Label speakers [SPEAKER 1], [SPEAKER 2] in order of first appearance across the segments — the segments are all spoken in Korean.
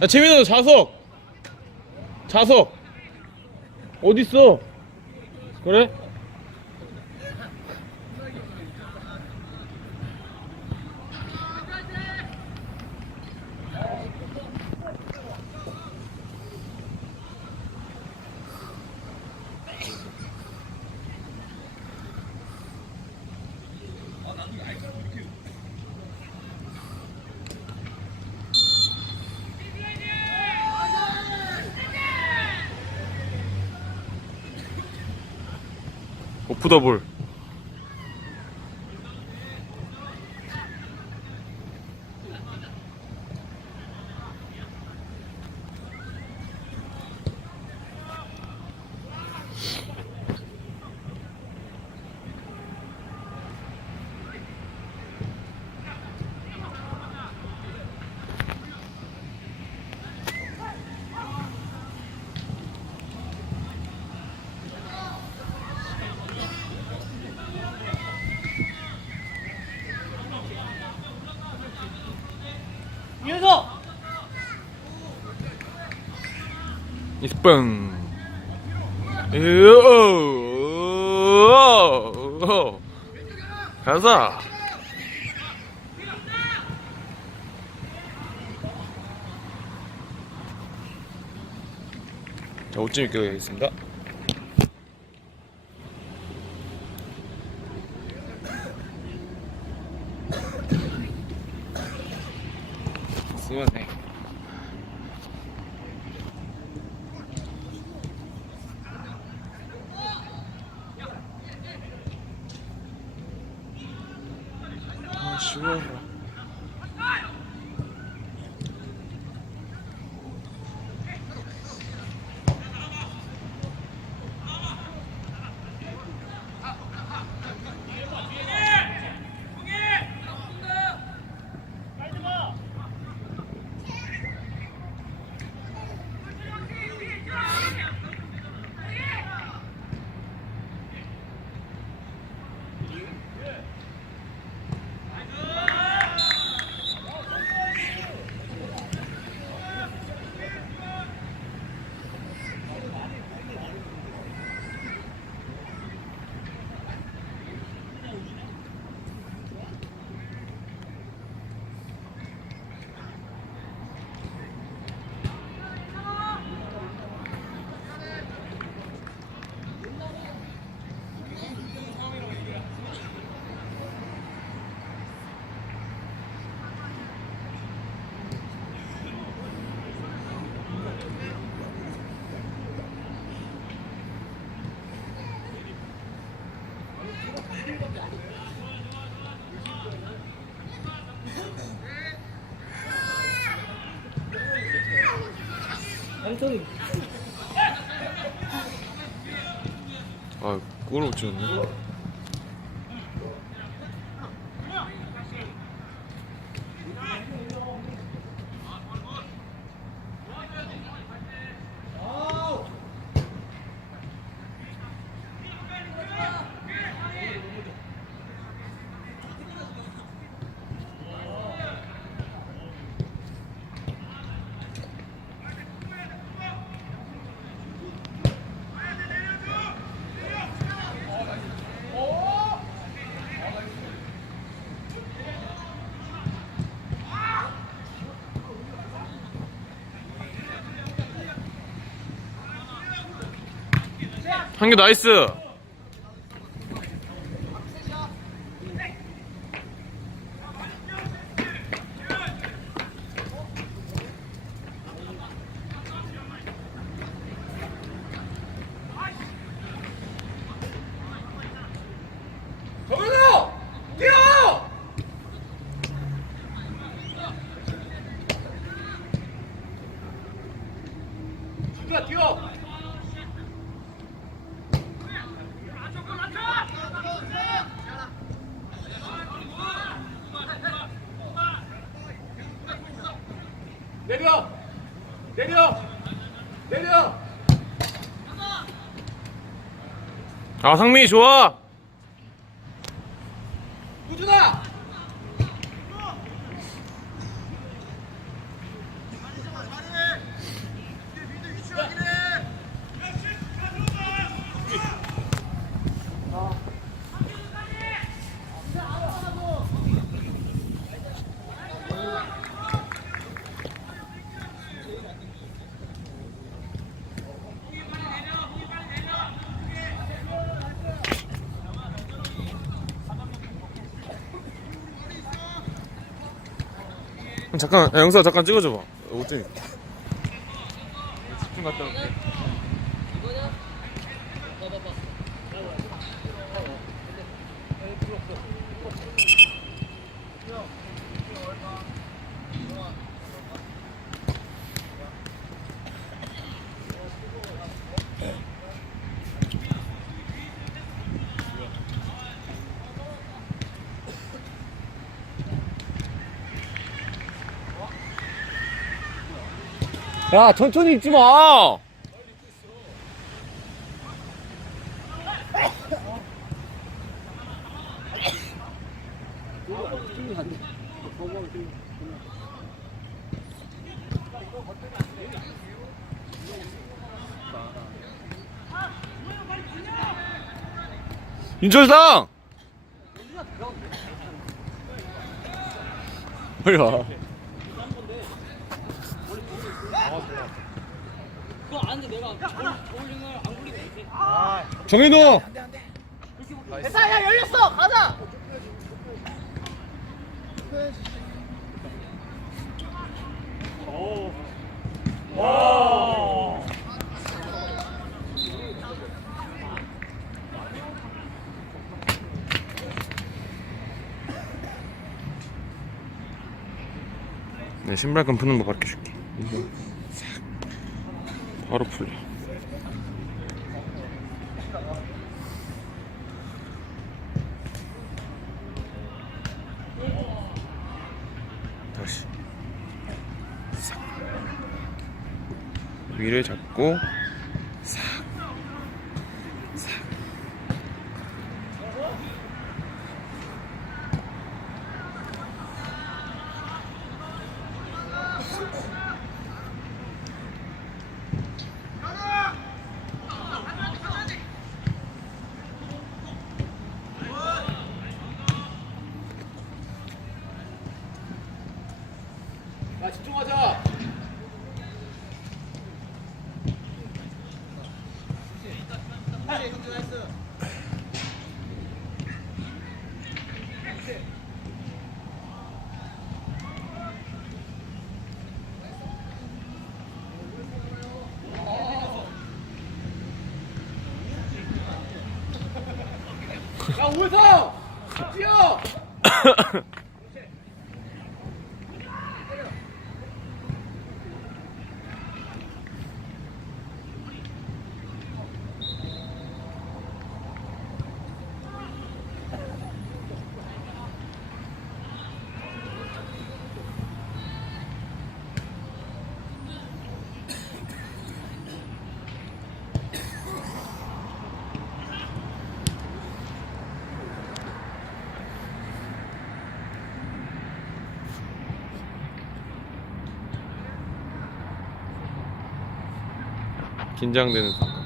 [SPEAKER 1] 야 재민아 자석. 자석. 어딨어? 그래? 더블
[SPEAKER 2] 이어서
[SPEAKER 1] 이spং 으어 가자. 자 5점 입게 하겠습니다 쓰면네 아 시원하다
[SPEAKER 2] 양손이
[SPEAKER 1] 아 그걸 못 찍었네 한개 나이스
[SPEAKER 2] 내려! 내려! 내려!
[SPEAKER 1] 아 상민이 좋아! 잠깐 야, 영사 잠깐 찍어줘봐 옷 좀. 집중 갔다 올게 야 천천히 입지 마. 윤철상! 빨리 와
[SPEAKER 2] 그거 아는데 내가 저울링을 안 굴리고 있지.
[SPEAKER 1] 정현우
[SPEAKER 2] 됐다, 야, 열렸어! 가자!
[SPEAKER 1] 내 신발끈 푸는 거 가르쳐줄게 바로 풀려. 다시. 싹. 위를 잡고 싹 싹.
[SPEAKER 2] 야, 집중하자! 야, 우성! 뛰어!
[SPEAKER 1] 긴장되는 순간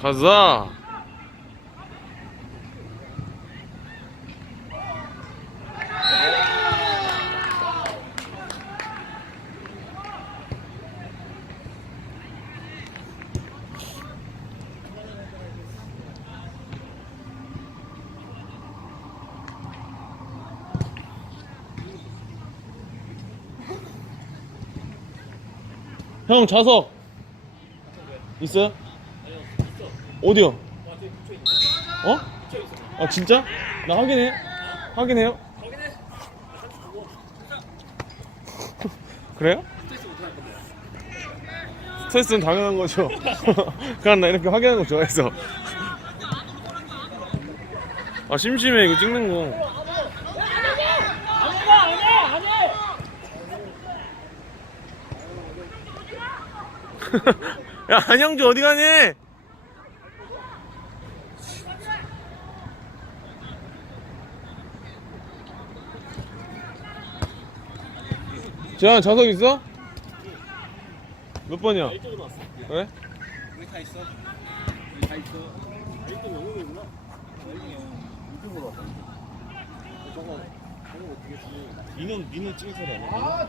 [SPEAKER 1] 가자. 형 좌석 있어요? 어디요? 어? 아 진짜? 나 확인해 확인해요? 그래요? 스트레스는 당연한 거죠 그냥 나 이렇게 확인하는 거 좋아해서 아 심심해 이거 찍는 거 야 안영주 어디 가니? 재환 좌석 있어? 몇 번이야?
[SPEAKER 2] 이쪽으로 왔어.
[SPEAKER 1] 왜?
[SPEAKER 2] 여기 다 있어. 여기 다 있어. 아, 이쪽 영웅이구나. 이쪽으로 왔다. 저거 저거 어떻게 쓰니? 민원 민원 찍은 소리 아니야?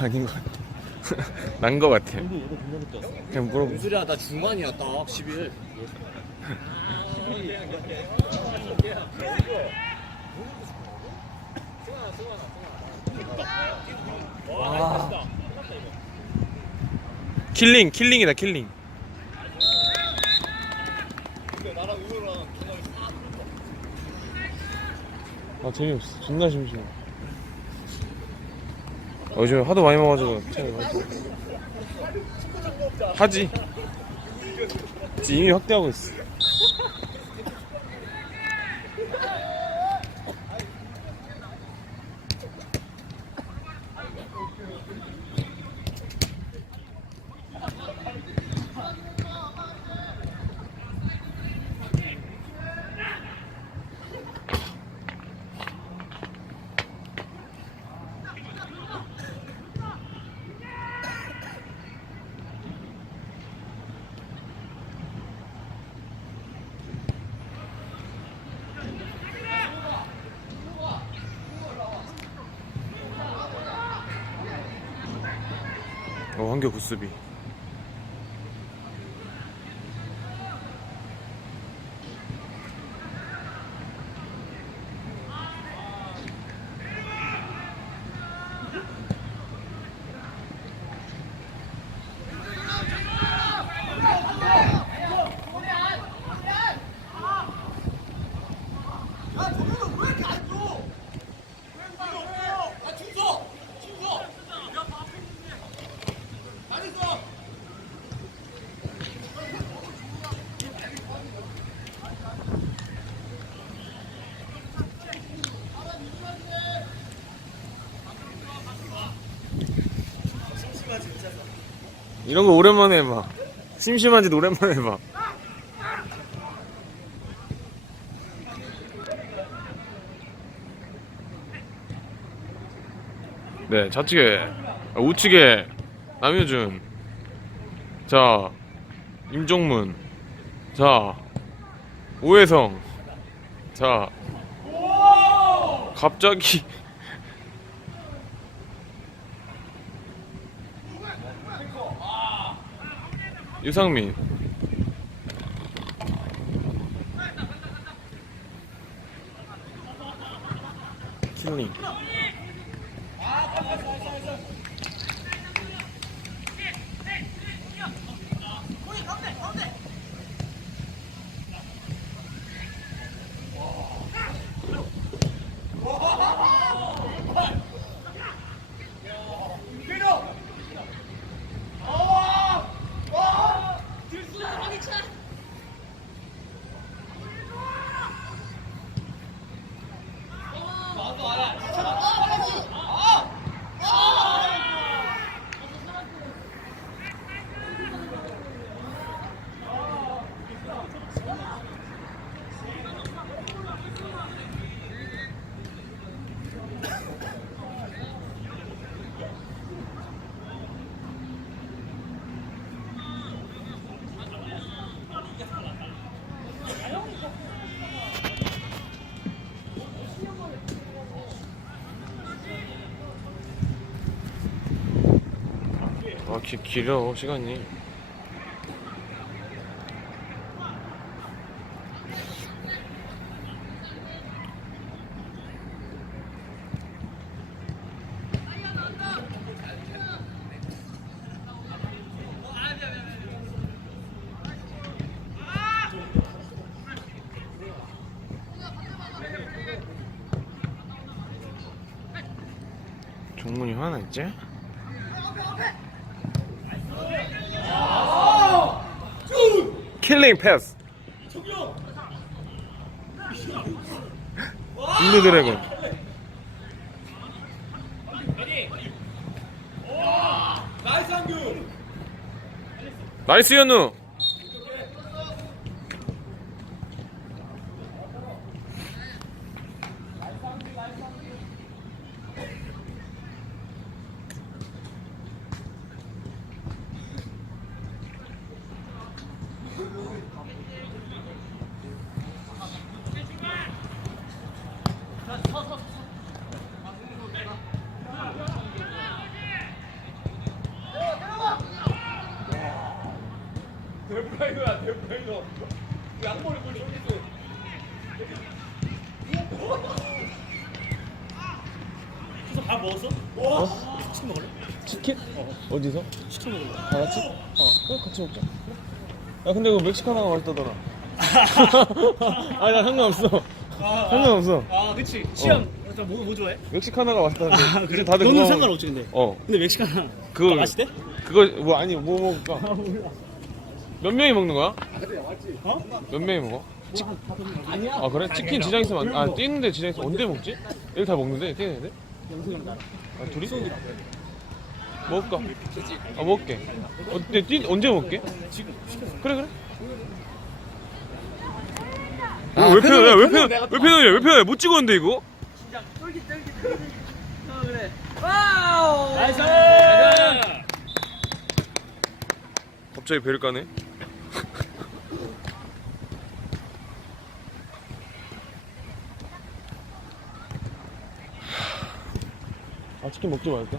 [SPEAKER 1] 아닌 것 같아 난 것 같아. 그냥 물어보
[SPEAKER 2] 유수리야 나 중반이야 딱 10일.
[SPEAKER 1] 킬링 킬링이다 킬링. 아 재미없어. 존나 심심해 아, 요즘에 하도 많이 먹어가지고 하지. 이미 확대하고 있어 어 한겨 구스비 이런 거 오랜만에 해봐. 심심한지도 오랜만에 해봐. 네 좌측에. 아, 우측에. 남효준. 자 임종문. 자 오혜성. 자 갑자기 유상민. 킬링 Alexa. 이렇게 길어 시간이 종문이 화나 있지? 킬링 패스. 인도 드래곤. 나이스 현우
[SPEAKER 2] 데브라이너야 데브라이너 양머리 뭘 저기 있어 그래서 밥 먹었어? 와 치킨 먹을래?
[SPEAKER 1] 치킨? 어 디서?
[SPEAKER 2] 치킨 먹을래?
[SPEAKER 1] 다 같이? 어 같이 먹자 야 근데 그거 멕시카나가 맛있다더라 아니 나 상관없어 상관없어
[SPEAKER 2] 아 그치 취향 어. 뭐, 뭐 좋아해?
[SPEAKER 1] 멕시카나가 맛있다는데
[SPEAKER 2] 아 그래
[SPEAKER 1] 다들
[SPEAKER 2] 너는
[SPEAKER 1] 그거-
[SPEAKER 2] 상관없지 근데
[SPEAKER 1] 어
[SPEAKER 2] 근데 멕시카나
[SPEAKER 1] 그거-
[SPEAKER 2] 맛있대?
[SPEAKER 1] 그거 뭐 아니 뭐 먹을까 몇 명이 먹는 거야?
[SPEAKER 2] 어?
[SPEAKER 1] 몇 명이 먹어?
[SPEAKER 2] 아니야
[SPEAKER 1] 아 그래? 치킨 지장 있으면 안, 아 뛰는데 지장 있으면 언제 먹지? 얘들 다 먹는데 뛰는데?
[SPEAKER 2] 영승이랑 나랑
[SPEAKER 1] 아 둘이? 먹을까? 아 먹을게 어, 근데 뛰, 언제 먹게?
[SPEAKER 2] 지금 시켰어
[SPEAKER 1] 그래 그래
[SPEAKER 2] 아,
[SPEAKER 1] 왜 편해? 왜
[SPEAKER 2] 편하면
[SPEAKER 1] 편해?
[SPEAKER 2] 내가
[SPEAKER 1] 왜 편해? 왜 편해? 못 찍었는데 이거?
[SPEAKER 2] 나이스
[SPEAKER 1] 갑자기 배를 까네. 아 치킨 먹지 말까?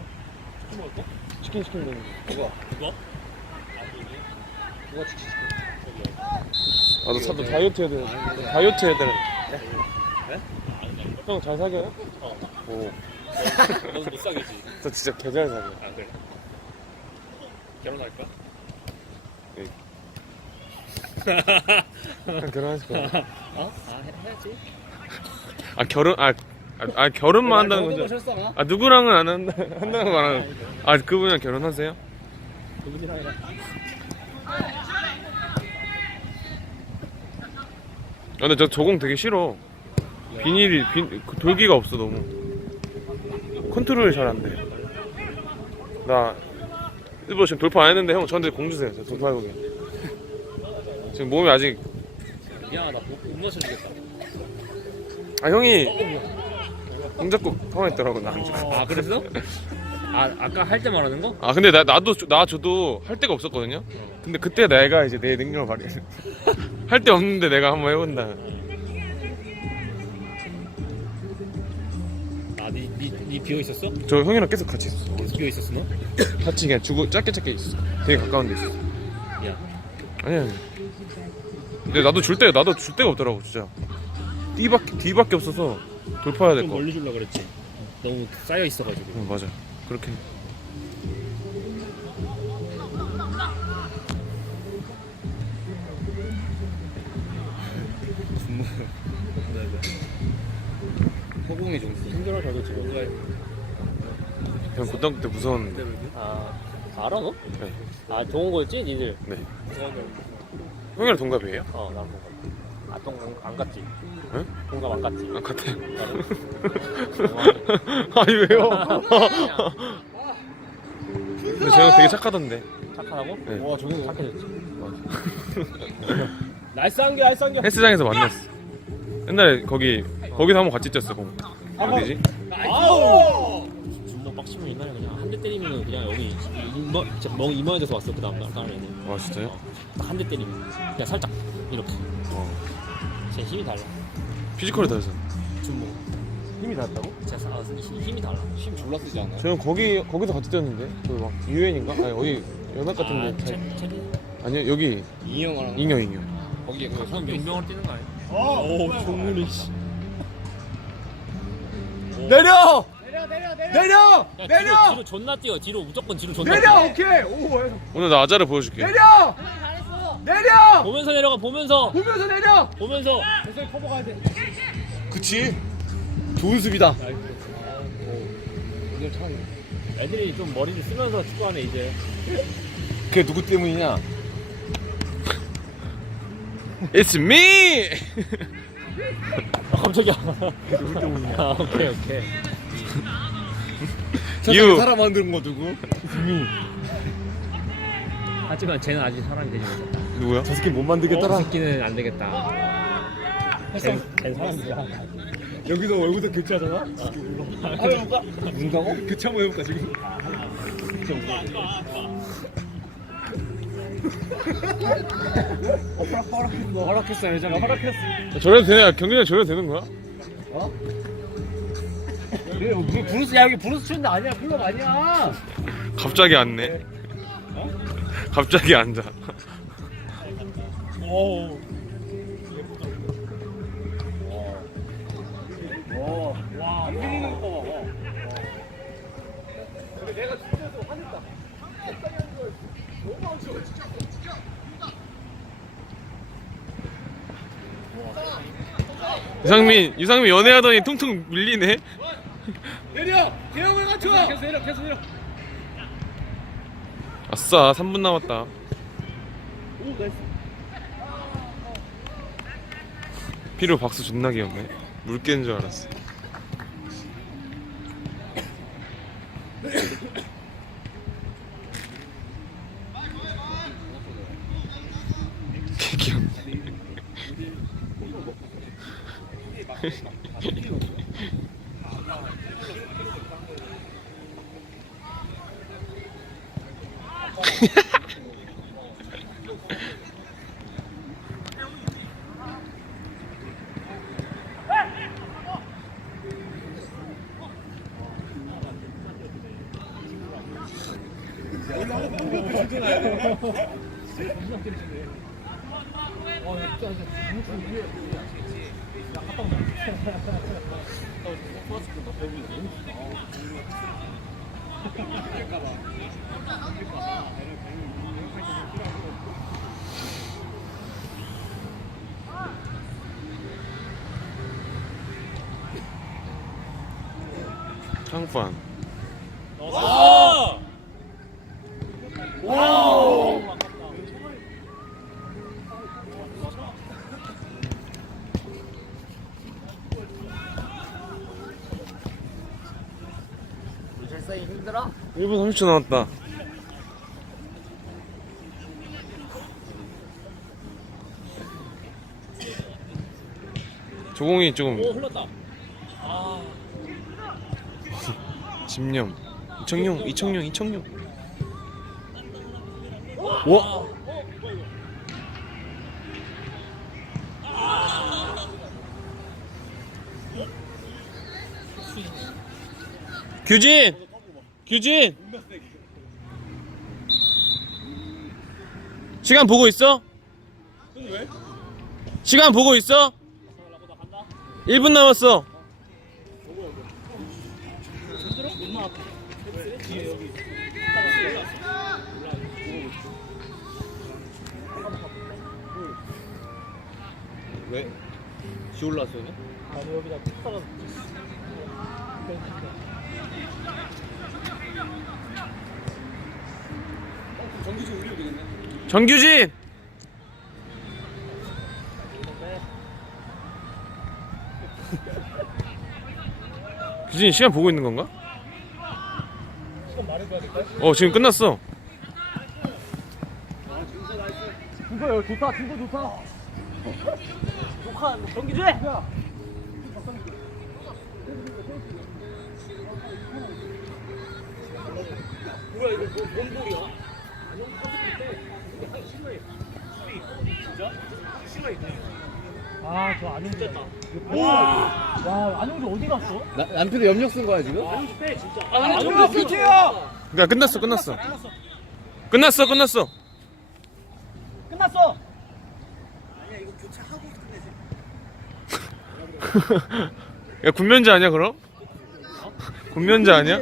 [SPEAKER 2] 치킨 먹을까?
[SPEAKER 1] 치킨 시키면 되는
[SPEAKER 2] 누가? 누가? 누가 치킨 시켰어?
[SPEAKER 1] 아너 차도 다이어트 해야 되는. 다이어트 해야 되는. 형잘 사겨요?
[SPEAKER 2] 어
[SPEAKER 1] 오,
[SPEAKER 2] 너는 못 사귀지
[SPEAKER 1] 저 진짜 개잘 사겨.
[SPEAKER 2] 아 그래 결혼할 거야?
[SPEAKER 1] 형 결혼하실 거야?
[SPEAKER 2] 어? 아 해, 해야지
[SPEAKER 1] 아 결혼 아, 아, 아 결혼만 한다는 거죠? 아 누구랑은 안 한다 한다는 거 말하는. 아 그분이랑 결혼하세요?
[SPEAKER 2] 누구랑 해라
[SPEAKER 1] 아, 근데 저 저공 되게 싫어. 비닐이 비, 그 돌기가 없어 너무. 컨트롤이 잘 안 돼. 나 일부러 지금 돌파 안 했는데 형 저한테 공 주세요. 저 돌파해보게. 지금 몸이 아직
[SPEAKER 2] 미안하다 못, 못 맞춰주겠다
[SPEAKER 1] 아 형이 공 잡고 통화했더라고 나.
[SPEAKER 2] 아 그랬어? 아 아까 할 때 말하는 거?
[SPEAKER 1] 아 근데 나 나도 나 저도 할 데가 없었거든요. 근데 그때 내가 이제 내 능력을 발휘했어. 할데 없는데 내가 한번 해본다.
[SPEAKER 2] 아니 니, 비어 있었어?
[SPEAKER 1] 저 형이랑 계속 같이 있었어.
[SPEAKER 2] 계속 비어 있었어 너?
[SPEAKER 1] 같이 그냥 주고 짧게 짧게 있었어. 되게 가까운 데 있었어.
[SPEAKER 2] 야
[SPEAKER 1] 아니 아니. 근데 나도 줄 때, 나도 줄 데가 없더라고 진짜. D밖에 D밖에 없어서 돌파해야 될
[SPEAKER 2] 좀
[SPEAKER 1] 거.
[SPEAKER 2] 멀리 줄라 그랬지 너무 쌓여 있어가지고
[SPEAKER 1] 응 맞아. 그렇게.
[SPEAKER 2] 허공이 좀 힘들어 저도 지금
[SPEAKER 1] 그냥 고등학교 때 무서웠는데.
[SPEAKER 2] 아 알아 너?
[SPEAKER 1] 네.
[SPEAKER 2] 아 좋은 거였지 니들?
[SPEAKER 1] 네. 형이랑 동갑이에요?
[SPEAKER 2] 어 나랑 동갑 아 동갑 안 갔지?
[SPEAKER 1] 응?
[SPEAKER 2] 동갑 안 갔지?
[SPEAKER 1] 아 같아요.
[SPEAKER 2] 나도?
[SPEAKER 1] 아니 왜요? 근데 저 형 되게 착하던데.
[SPEAKER 2] 착하다고?
[SPEAKER 1] 네.
[SPEAKER 2] 와 저기 착해졌지 나이스 한개 나이스 한개
[SPEAKER 1] 헬스장에서 만났어. 옛날에 거기 거기서 한번 같이 뛰었어. 공. 어디지?
[SPEAKER 2] 아우 존나 빡치면 옛날에 그냥 한 대 때리면 그냥 여기 이마 진짜 멍 이마에서 왔어 그 다음 날 다음에는
[SPEAKER 1] 와 진짜요?
[SPEAKER 2] 딱 한 대 때리면 그냥 살짝 이렇게
[SPEAKER 1] 어.
[SPEAKER 2] 진짜 힘이 달라
[SPEAKER 1] 피지컬이 다르죠.
[SPEAKER 2] 준모
[SPEAKER 1] 힘이 다르다고?
[SPEAKER 2] 진짜 사- 힘- 힘이 달라 힘 졸라 쓰지 않아?
[SPEAKER 1] 저는 거기 거기서 같이 뛰었는데 그막 유엔인가? 아니 어디 연합 같은데
[SPEAKER 2] 아,
[SPEAKER 1] 잘-
[SPEAKER 2] 체- 체리
[SPEAKER 1] 아니요 여기 잉여 잉여.
[SPEAKER 2] 거기에 그 사람 용병으로 뛰는 거 아니야? 오 종문이 씨
[SPEAKER 3] 내려! 내려!
[SPEAKER 2] 야,
[SPEAKER 3] 내려!
[SPEAKER 2] 뒤로, 뒤로 존나 뛰어 뒤로 무조건 뒤로 존나
[SPEAKER 3] 내려!
[SPEAKER 2] 뛰어
[SPEAKER 3] 오케이! 오,
[SPEAKER 1] 오늘 나 아자를 보여줄게.
[SPEAKER 3] 내려! 내려!
[SPEAKER 2] 보면서 내려가 보면서
[SPEAKER 3] 보면서 내려!
[SPEAKER 2] 보면서
[SPEAKER 3] 그치? 좋은 수비다.
[SPEAKER 2] 지금 참 애들이 좀 머리를 쓰면서 축구하네 이제.
[SPEAKER 4] 그게 누구 때문이냐?
[SPEAKER 1] It's me!
[SPEAKER 2] 아, 깜짝이야. 누구 때문이야? 아, 오케이 오케이.
[SPEAKER 4] 세상에
[SPEAKER 1] You.
[SPEAKER 4] 사람 만드는 거 누구?
[SPEAKER 2] 하지만 쟤는 아직 사람이 되지 못했다.
[SPEAKER 1] 누구야?
[SPEAKER 4] 저 새끼
[SPEAKER 2] 못저
[SPEAKER 4] 만들겠더라.
[SPEAKER 2] 새끼는 안 되겠다. 쟤, 쟤 사람이야.
[SPEAKER 4] 여기서 얼굴도 교체하잖아?
[SPEAKER 2] 아, 해볼까?
[SPEAKER 4] 누가고? 교체 한번 해볼까 지금?
[SPEAKER 2] 허락했어 예전에. 허락했어.
[SPEAKER 1] 저래도 되냐? 경기장 저래도 되는 거야?
[SPEAKER 2] 우리 우리 브루스 야 여기 브루스 춘다 아니야 클럽 아니야.
[SPEAKER 1] 갑자기 앉네. 갑자기 앉아.
[SPEAKER 2] 오. 와, 움직이는 거 봐.
[SPEAKER 1] 유상민, 유상민 연애하더니 퉁퉁 밀리네.
[SPEAKER 3] 내려 대형을 갖춰
[SPEAKER 2] 계속 내려, 계속 내려.
[SPEAKER 1] 아싸, 3분 남았다.
[SPEAKER 2] 오, 나이스.
[SPEAKER 1] 피로 박수 존나 귀엽네. 물 깨는 줄 알았어. 창판.
[SPEAKER 2] 절사이 힘들어?
[SPEAKER 1] 1분 30초 남았다. 조공이 조금
[SPEAKER 2] 오, 흘렀다.
[SPEAKER 1] 집념. 이청용, 이청용, 이청용. 와. 규진! 규진! 시간 보고 있어? 시간 보고 있어? 1분 남았어.
[SPEAKER 4] 왜? 지 올랐어요?
[SPEAKER 2] 아니, 여기다 툭 떨어져.
[SPEAKER 1] 정규진! 규진 시간 보고 있는 건가? 어 지금 끝났어
[SPEAKER 2] 이거 좋다, 진짜 좋다. 좋다, 정기재! 뭐야, 이거 뭐, 뭔 볼이야? 아, 저 안용주 다 와, 와, 안용주 어디 갔어?
[SPEAKER 4] 나, 남편이 염력 쓴 거야 지금?
[SPEAKER 2] 안용주 빼, 진짜. 아, 안용주 교체야!
[SPEAKER 1] 야 끝났어 끝났어 끝났어 끝났어
[SPEAKER 2] 끝났어!
[SPEAKER 1] 야 군면제 아니야 그럼? 군면제
[SPEAKER 2] 아니야?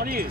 [SPEAKER 3] 아니